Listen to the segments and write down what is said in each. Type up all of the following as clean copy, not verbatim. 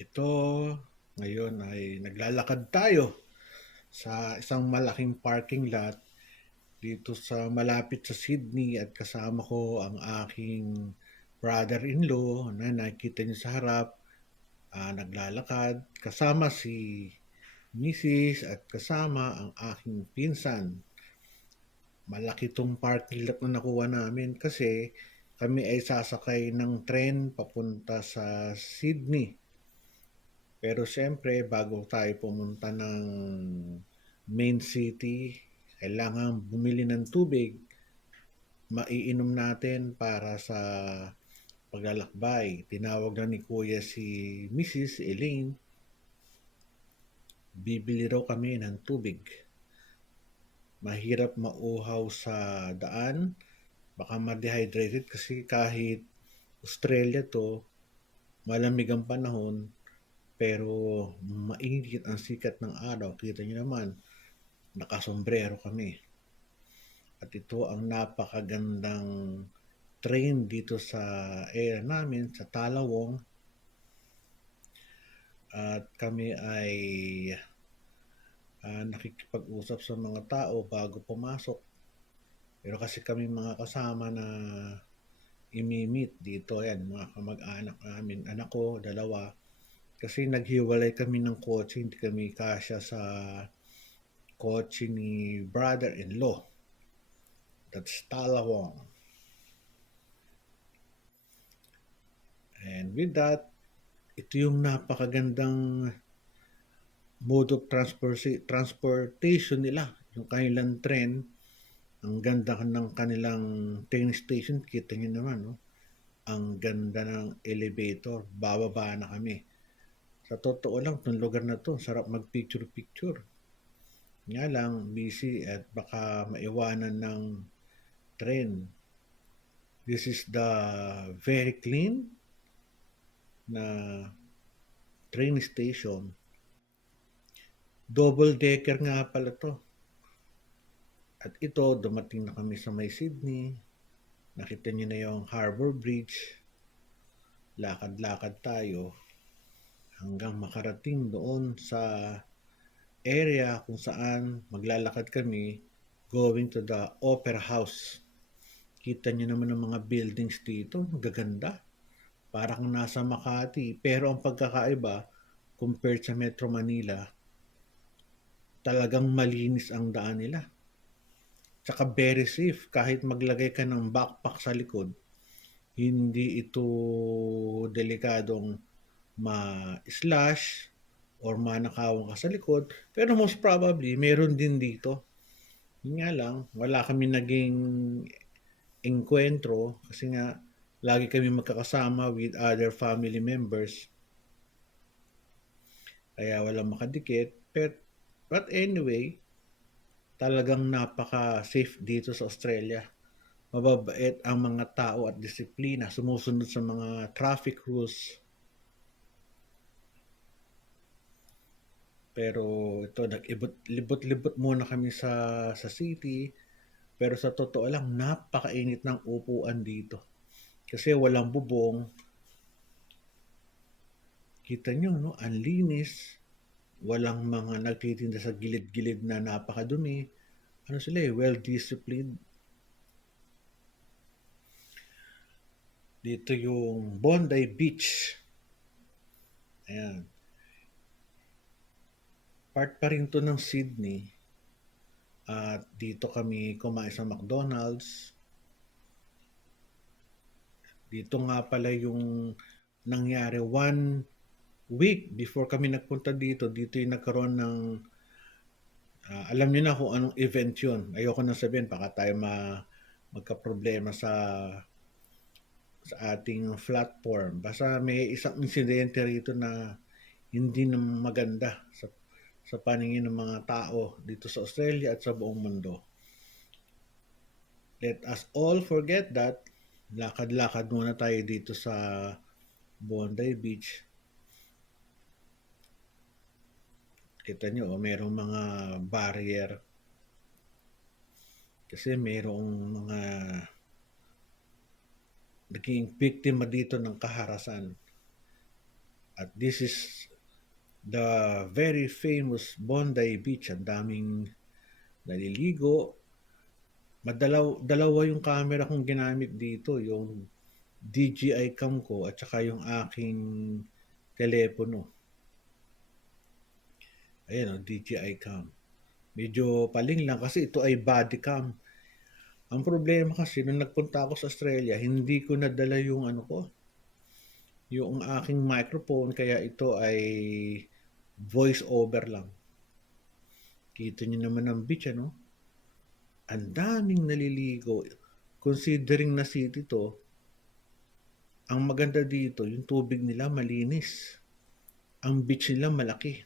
Ito, ngayon ay naglalakad tayo sa isang malaking parking lot dito sa malapit sa Sydney at kasama ko ang aking brother-in-law na nakikita niyo sa harap, naglalakad kasama si Mrs. at kasama ang aking pinsan. Malaki tong parking lot na nakuha namin kasi kami ay sasakay ng tren papunta sa Sydney. Pero siyempre bago tayo pumunta ng main city, kailangan bumili ng tubig, maiinom natin para sa paglalakbay. Tinawag na ni Kuya si Mrs. Elaine, bibili raw kami ng tubig. Mahirap mauhaw sa daan, baka ma-dehydrated kasi kahit Australia to, malamig ang panahon, pero mainit ang sikat ng araw. Kita niyo naman, nakasombrero kami. At ito ang napakagandang train dito sa area namin, sa Talawong. At kami ay nakikipag-usap sa mga tao bago pumasok. Pero kasi kami mga kasama na imi-meet dito, yan, mga kamag-anak namin. Anak ko, dalawa. Kasi naghiwalay kami ng kotse, hindi kami kasya sa kotse ni brother-in-law. That's Talawong. And with that, ito yung napakagandang mode of transportation nila. Yung kanilang tren, ang ganda ng kanilang train station, kita nyo naman, no? Ang ganda ng elevator, bababa na kami. Sa totoo lang, itong lugar na to, sarap mag-picture-picture. Nga lang, busy at baka maiwanan ng tren. This is the very clean na train station. Double decker nga pala to. At ito, dumating na kami sa may Sydney. Nakita niyo na yung Harbour Bridge. Lakad-lakad tayo hanggang makarating doon sa area kung saan maglalakad kami going to the Opera House. Kita niyo naman ang mga buildings dito, gaganda. Parang nasa Makati, pero ang pagkakaiba compared sa Metro Manila, talagang malinis ang daan nila. Tsaka very safe, kahit maglagay ka ng backpack sa likod, hindi ito delikadong ma-slash or manakawan ka sa likod. Pero most probably, meron din dito. Yun nga lang, wala kami naging enkwentro kasi nga lagi kami magkakasama with other family members. Kaya walang makadikit. But anyway, talagang napaka-safe dito sa Australia. Mababait ang mga tao at disiplina, sumusunod sa mga traffic rules. Pero ito, libot-libot muna kami sa city. Pero sa totoo lang, napakainit ng upuan dito. Kasi walang bubong. Kita nyo, no? Ang linis. Walang mga nagtitinda sa gilid-gilid na napakadumi. Ano sila eh, well-disciplined. Dito yung Bondi Beach. Ayan. Part pa rin to ng Sydney. At dito kami kumain sa McDonald's. Dito nga pala yung nangyari 1 week before kami nagpunta dito. Dito yung nagkaroon ng alam niyo na kung anong event yun. Ayoko na sabihin, baka tayo magka-problema sa ating platform. Basta may isang insidente rito na hindi na maganda sa paningin ng mga tao dito sa Australia at sa buong mundo. Let us all forget that. Lakad-lakad muna tayo dito sa Bondi Beach. Kita nyo, merong mga barrier. Kasi merong mga naging biktima dito ng kaharasan. At this is the very famous Bondi Beach. Ang daming naliligo. Dalawa yung camera kong ginamit dito, yung DJI cam ko at saka yung aking telepono. Ayan o, DJI cam. Medyo paling lang kasi ito ay body cam. Ang problema kasi nung nagpunta ako sa Australia, hindi ko nadala yung ano ko, yung aking microphone, kaya ito ay voice over lang. Kita niyo naman ang beach, ano? Ang daming naliligo. Considering na city to, ang maganda dito, yung tubig nila malinis. Ang beach nila malaki.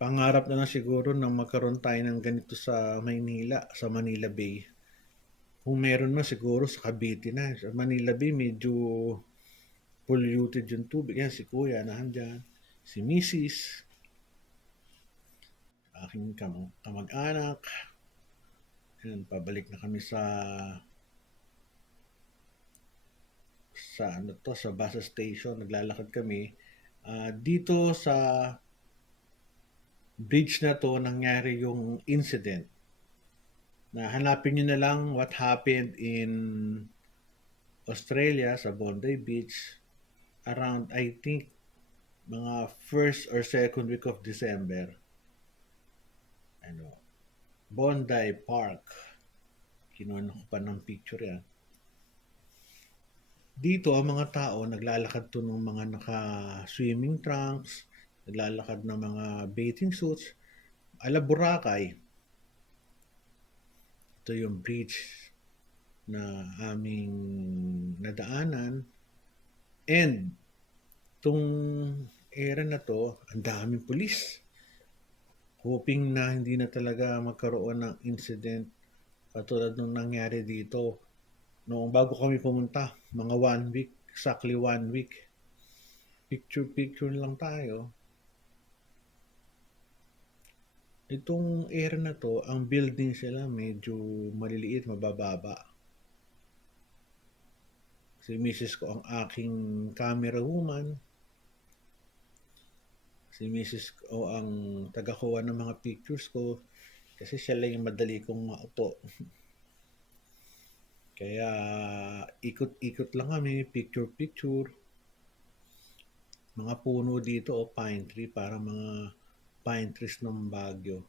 Pangarap na lang siguro na magkaroon tayo ng ganito sa Maynila, sa Manila Bay. Kung meron man siguro sa Cavite na. Sa Manila Bay medyo polluted yung tubig. Yan si Kuya nandyan. Si Mrs. Aking kamag-anak. Yan, pabalik na kami sa ano to, sa bus station. Naglalakad kami. Dito sa bridge na to nangyari yung incident. Na hanapin nyo na lang what happened in Australia sa Bondi Beach around, I think, mga first or second week of December. Ano, Bondi Park. Kinuha ko pa ng picture yan. Dito ang mga tao naglalakad to ng mga naka-swimming trunks, naglalakad ng mga bathing suits, ala Boracay. Ito yung bridge na aming nadaanan. And itong era na to, ang daming pulis. Hoping na hindi na talaga magkaroon ng incident katulad nung nangyari dito. Noong bago kami pumunta, mga 1 week, exactly 1 week. Picture lang tayo. Itong era na to, ang building sila medyo maliliit, mabababa. Si Mrs. ko ang aking camera woman. Si Mrs. ko ang tagakuha ng mga pictures ko kasi siya lang yung madali kong mauto. Kaya ikot-ikot lang kami, picture. Mga puno dito o pine tree, para mga pine trees ng Baguio.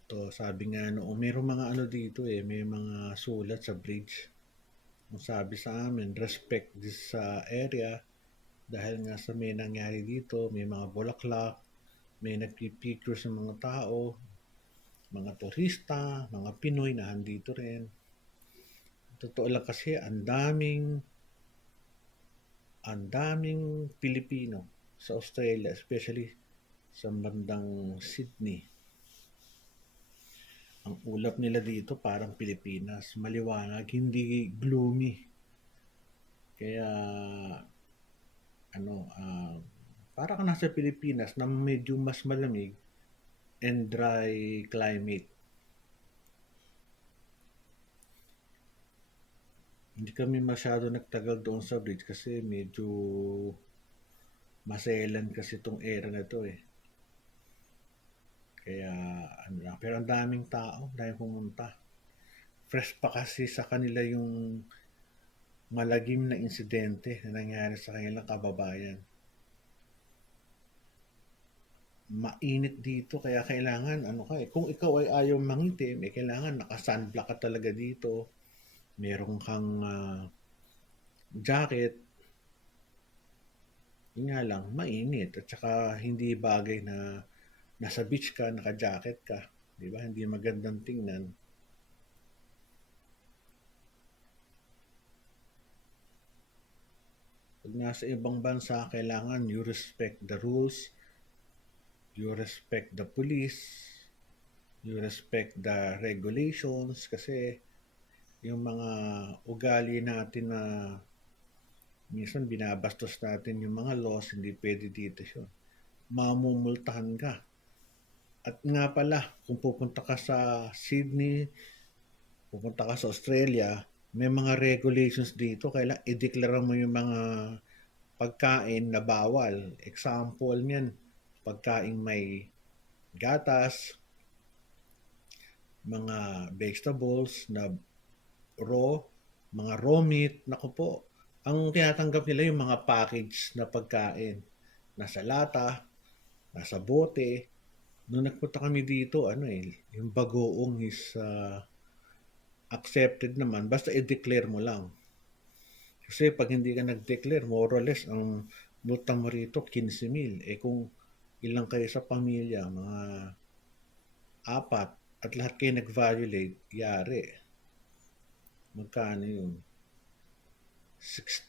Ito, sabi nga noong mayroong mga ano dito may mga sulat sa bridge. Ang sabi sa amin, respect this area dahil nga sa may nangyari dito, may mga bulaklak, may nagpipicture sa mga tao, mga turista, mga Pinoy na andito rin. Totoo lang kasi ang daming Pilipino sa Australia, especially sa bandang Sydney. Ang ulap nila dito parang Pilipinas, maliwanag, hindi gloomy. Kaya para ka nasa Pilipinas na medyo mas malamig and dry climate. Hindi kami masyado nagtagal doon sa bridge kasi medyo maselan kasi itong era na to Kaya pero ang daming tao, daming pumunta. Fresh pa kasi sa kanila yung malagim na insidente na nangyari sa kanilang kababayan. Mainit dito kaya kailangan kung ikaw ay ayaw mangitim, kailangan naka-sunblock ka talaga dito. Meron kang jacket. Yun nga lang, mainit at saka hindi bagay na nasa beach ka, naka-jacket ka. Di ba? Hindi magandang tingnan. Pag nasa ibang bansa, kailangan you respect the rules, you respect the police, you respect the regulations kasi yung mga ugali natin na minsan binabastos natin yung mga laws, hindi pwede dito yun. Mamumultahan ka. At nga pala, kung pupunta ka sa Sydney, pupunta ka sa Australia, may mga regulations dito, kailangan i-deklara mo yung mga pagkain na bawal. Example niyan, pagkain may gatas, mga vegetables na raw, mga raw meat, naku po. Ang tinatanggap nila yung mga package na pagkain. Nasa lata, nasa bote. Nung nagpunta kami dito, ano eh, yung bagoong is accepted naman. Basta i-declare mo lang. Kasi pag hindi ka nag-declare, more or less, ang multa mo rito, 15,000. Eh kung ilang kayo sa pamilya, mga apat, at lahat kayo nag-violate, yari. Magkano yun? 60